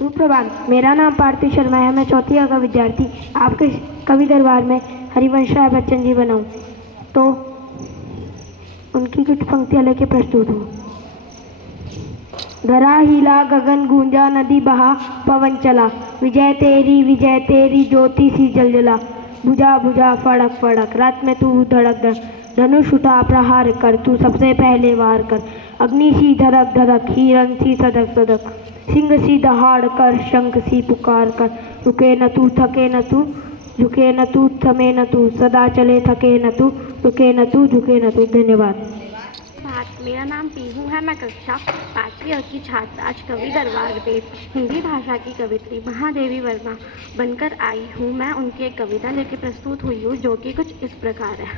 सुप्रभात, मेरा नाम पार्थिव शर्मा है। मैं चौथी का विद्यार्थी आपके कवि दरबार में हरिवंश राय बच्चन जी बनाऊं तो उनकी कुछ पंक्तियां लेके प्रस्तुत हूँ। धरा हिला गगन गूंजा नदी बहा पवन चला, विजय तेरी ज्योति सी जल जला। बुझा बुझा फड़क फड़क रात में तू धड़क धड़क, धनुष उठा प्रहार कर तू सबसे पहले वार कर। अग्नि सी धधक धधक हिरण सी सदक सदक, सिंह सी दहाड़ कर शंख सी पुकार कर। रुके न तू थके न तू झुके न तू थमे न तू, सदा चले थके न तू रुके न तू झुके न तू। धन्यवाद। मेरा नाम पीहू है। मैं कक्षा 5वीं की छात्र आज कवि दरबार में हिंदी भाषा की कवित्री महादेवी वर्मा बनकर आई हूँ। मैं उनकी एक कविता लेकर प्रस्तुत हुई हूँ जो कि कुछ इस प्रकार है।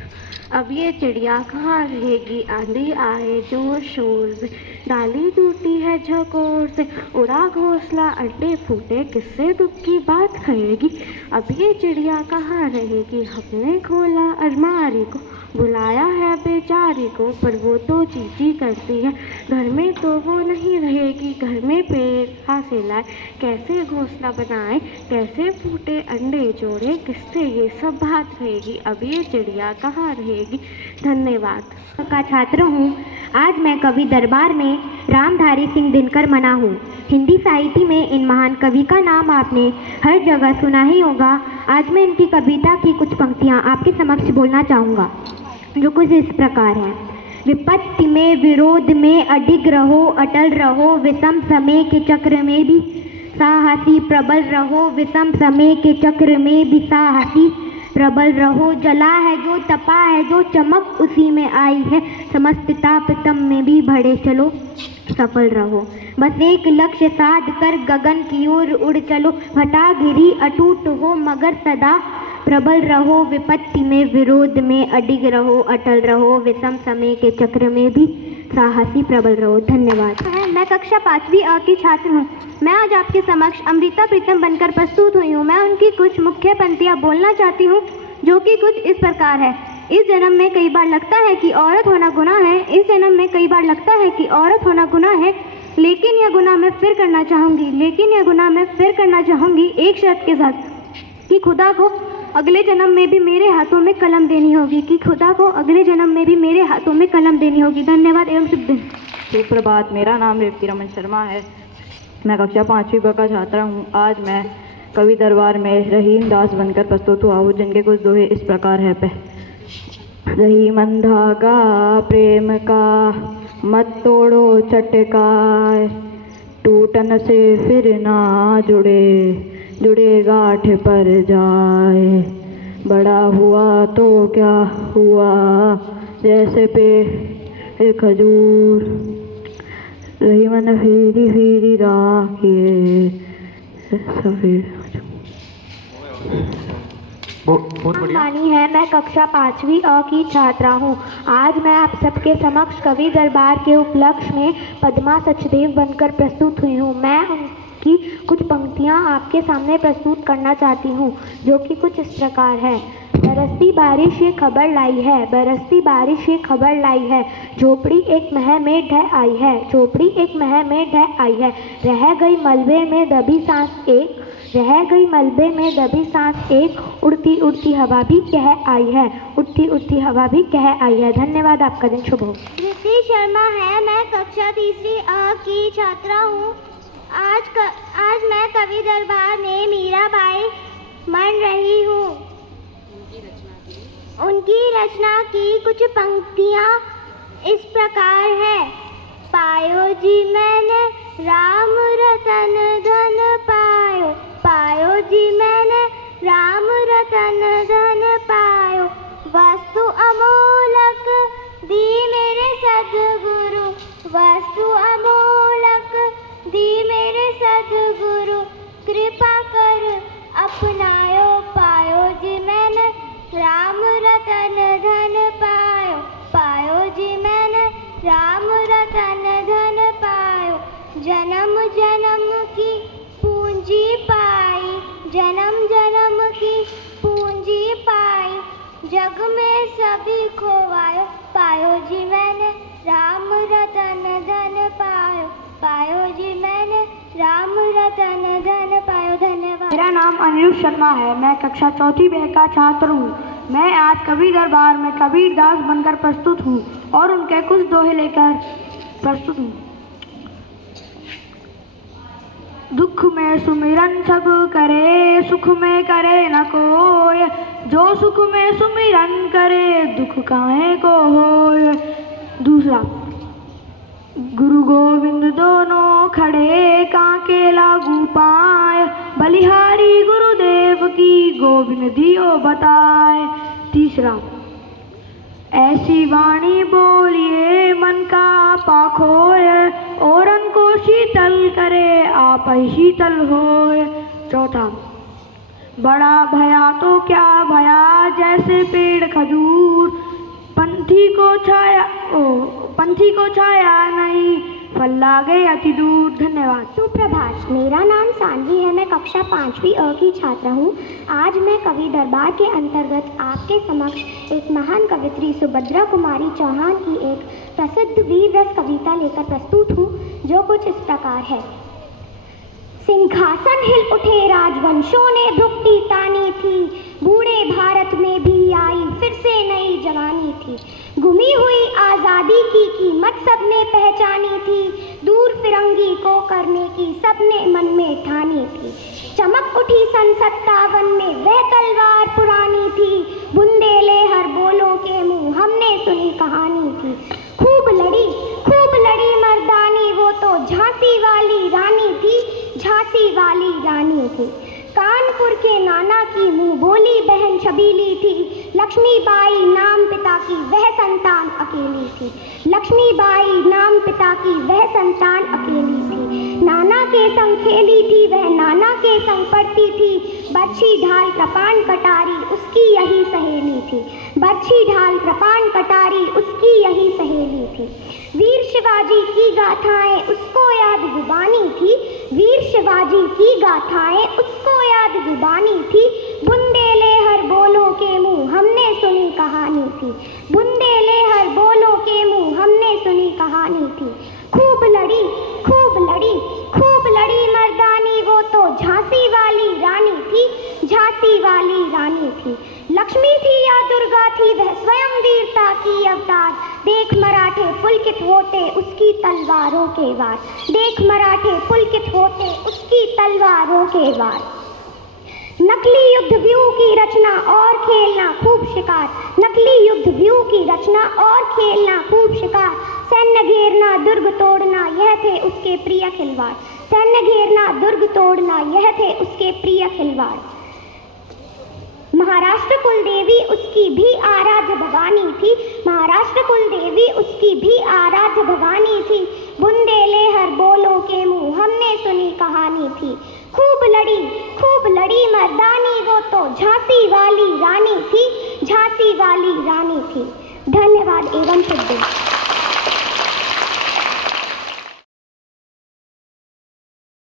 अब ये चिड़िया कहाँ रहेगी, आंधी आए जोर शोर से, डाली टूटी है झकोर से, उड़ा घोंसला अंडे फूटे, किससे दुख की बात कहेगी। अब ये चिड़िया कहाँ रहेगी, हमने खोला अलमारी को, बुलाया है बेचारी को, पर वो तो चींची करती है। घर में तो वो नहीं रहेगी, घर में पेड़ कहाँ से लाए, कैसे घोंसला बनाए, कैसे फूटे अंडे जोड़े, किससे ये सब बात कहेगी। अब ये चिड़िया कहाँ रहेगी। धन्यवाद। का छात्र हूँ। आज मैं कवि दरबार में रामधारी सिंह दिनकर मना हूँ। हिंदी साहित्य में इन महान कवि का नाम आपने हर जगह सुना ही होगा। आज मैं इनकी कविता की कुछ पंक्तियाँ आपके समक्ष बोलना चाहूँगा जो कुछ इस प्रकार है। विपत्ति में विरोध में अडिग रहो, अटल रहो, विषम समय के चक्र में भी साहसी प्रबल रहो, विषम समय के चक्र में भी साहसी प्रबल रहो। जला है जो तपा है जो चमक उसी में आई है, समस्त ताप तम में भी बढ़े चलो सफल रहो। बस एक लक्ष्य साध कर गगन की ओर उड़ चलो, भटा गिरी अटूट हो मगर सदा प्रबल रहो। विपत्ति में विरोध में अडिग रहो, अटल रहो, विषम समय के चक्र में भी साहसी प्रबल रहो। धन्यवाद। मैं कक्षा 5वीं अ की छात्र हूँ। मैं आज आपके समक्ष अमृता प्रीतम बनकर प्रस्तुत हुई हूँ। मैं उनकी कुछ मुख्य पंक्तियाँ बोलना चाहती हूँ जो कि कुछ इस प्रकार है। इस जन्म में कई बार लगता है कि औरत होना गुनाह है, इस जन्म में कई बार लगता है कि औरत होना गुनाह है, लेकिन यह गुनाह मैं फिर करना चाहूँगी, लेकिन यह गुनाह मैं फिर करना चाहूँगी एक शर्त के साथ कि खुदा को अगले जन्म में भी मेरे हाथों में कलम देनी होगी, कि खुदा को अगले जन्म में भी मेरे हाथों में कलम देनी होगी। धन्यवाद एवं शुभ दिन। सुप्रभात, मेरा नाम रेवती रमन शर्मा है। मैं कक्षा 5वीं ब का छात्र हूँ। आज मैं कवि दरबार में रहीम दास बनकर प्रस्तुत हुआ हूँ जिनके कुछ दोहे इस प्रकार है। रहीमन धागा प्रेम का मत तोड़ो चटकाए, टूटन से फिर ना जुड़े, जुड़े गांठ पर जाए। बड़ा हुआ तो क्या हुआ जैसे पे खजूर, रहीमन फेरी फेरी राखिए सफेद। बहुत मानी है। मैं कक्षा 5वीं अ की छात्रा हूँ। आज मैं आप सबके समक्ष कवि दरबार के उपलक्ष्य में पद्मा सचदेव बनकर प्रस्तुत हुई हूँ। मैं उनकी कुछ पंक्तियाँ आपके सामने प्रस्तुत करना चाहती हूँ जो कि कुछ इस प्रकार है। बरसती बारिश ये खबर लाई है, बरसती बारिश ये खबर लाई है, झोपड़ी एक मह में ढह आई है, झोपड़ी एक मह में ढह आई है। रह गई मलबे में दबी सांस एक, रह गई मलबे में दबी सांस एक, उड़ती उड़ती हवा भी कह आई है, उड़ती उड़ती हवा भी कह आई है। धन्यवाद। आपका दिन शुभ हो। कृति शर्मा है। मैं कक्षा 3री अ की छात्रा हूँ। आज मैं कवि दरबार में मीराबाई मन रही हूँ। उनकी रचना की कुछ पंक्तियाँ इस प्रकार है। पायो जी मैंने राम रतन धन पायो, पायो जी मैंने राम रतन धन पायो, वस्तु अमोलक दी मेरे सद्गुरु, वस्तु अमोलक दी मेरे सद्गुरु, कृपा कर अपनायो। पायो जी मैंने राम रतन धन पायो, पायो जी मैंने राम रतन धन पायो। जन्म जन्म की पूंजी पाई, जन्म जन्म की पूंजी पाई, जग में सभी खोवायो। पायो जी मैंने राम रतन धन पायो, पायो जी मैंने राम रतन नाम अनिरुद्ध शर्मा है। मैं कक्षा चौथी B का छात्र हूँ। मैं आज कवि दरबार में कबीर दास बनकर प्रस्तुत हूँ और उनके कुछ दोहे लेकर प्रस्तुत हूँ। दुख में सुमिरन सब करे, सुख में करे न कोय। जो सुख में सुमिरन करे, दुख काहे को होय। दूसरा, गुरु गोविंद दोनों खड़े, कांके लागू पाए। बलिहारी गुरुदेव की, गोविंद दियो बताए। तीसरा, ऐसी वाणी बोलिए मन का आपा खोय। औरन को शीतल करे, आप ही शीतल होय। चौथा, बड़ा भया तो क्या भया, जैसे पेड़ खजूर। पंथी को छाया नहीं, फल लागे अति दूर। धन्यवाद। सुप्रभात, मेरा नाम सानवी है। मैं कक्षा 5वीं अ की छात्रा हूँ। आज मैं कवि दरबार के अंतर्गत आपके समक्ष एक महान कवित्री सुभद्रा कुमारी चौहान की एक प्रसिद्ध वीर रस कविता लेकर प्रस्तुत हूँ, जो कुछ इस प्रकार है। सिंहासन हिल उठे राजवंशों ने भुक्ति तानी थी। बूढ़े भारत में भी आई फिर से नई जवानी थी। गुमी हुई आज़ादी की कीमत सबने पहचानी थी। दूर फिरंगी को करने की सबने मन में ठानी थी। चमक उठी सन 57 में वह तलवार पुरानी थी। बुंदेले हर बोलों के मुंह हमने सुनी कहानी थी। खूब लड़ी मर्दानी, वो तो झांसी वाली रानी थी। झांसी वाली रानी थी। कानपुर के नाना की मुंह बोली बहन छबीली थी। लक्ष्मीबाई नाम पिता की वह संतान अकेली थी। लक्ष्मीबाई नाम पिता की वह संतान अकेली थी। नाना के संग खेली थी वह, नाना के संग पढ़ती थी। बरछी ढाल कृपाण कटारी उसकी यही सहेली थी। बरछी ढाल कृपाण कटारी उसकी यही सहेली थी। वीर शिवाजी की गाथाएं उसको याद जुबानी थी। वीर शिवाजी की गाथाएं उसको याद जुबानी थी। बुंदेले हर बोलों के मुंह हमने सुनी कहानी थी। बुंदेले हर बोलों के मुंह हमने सुनी कहानी थी। खूब लड़ी मर्दानी, वो तो झांसी वाली रानी थी। झांसी वाली रानी थी। लक्ष्मी थी या दुर्गा थी वह, स्वयं वीरता की अवतार। देख मराठे पुलकित होते उसकी तलवारों के वार। देख मराठे पुलकित होते उसकी तलवारों के वार। नकली युद्ध व्यू की रचना और खेलना खूब शिकार। नकली युद्ध व्यू की रचना और खेलना खूब शिकार। सैन्य घेरना दुर्ग तोड़ना यह थे उसके प्रिय खिलवाड़। सैन्य घेरना दुर्ग तोड़ना यह थे उसके प्रिय खिलवाड़। महाराष्ट्र कुलदेवी उसकी भी आराध्य भवानी थी। महाराष्ट्र कुलदेवी उसकी भी आराध्य भवानी थी। बुंदेले हर बोलों के मुंह हमने सुनी कहानी थी। खूब लड़ी मर्दानी, वो तो झांसी वाली रानी थी। झांसी वाली रानी थी। धन्यवाद एवं शुभ दिन।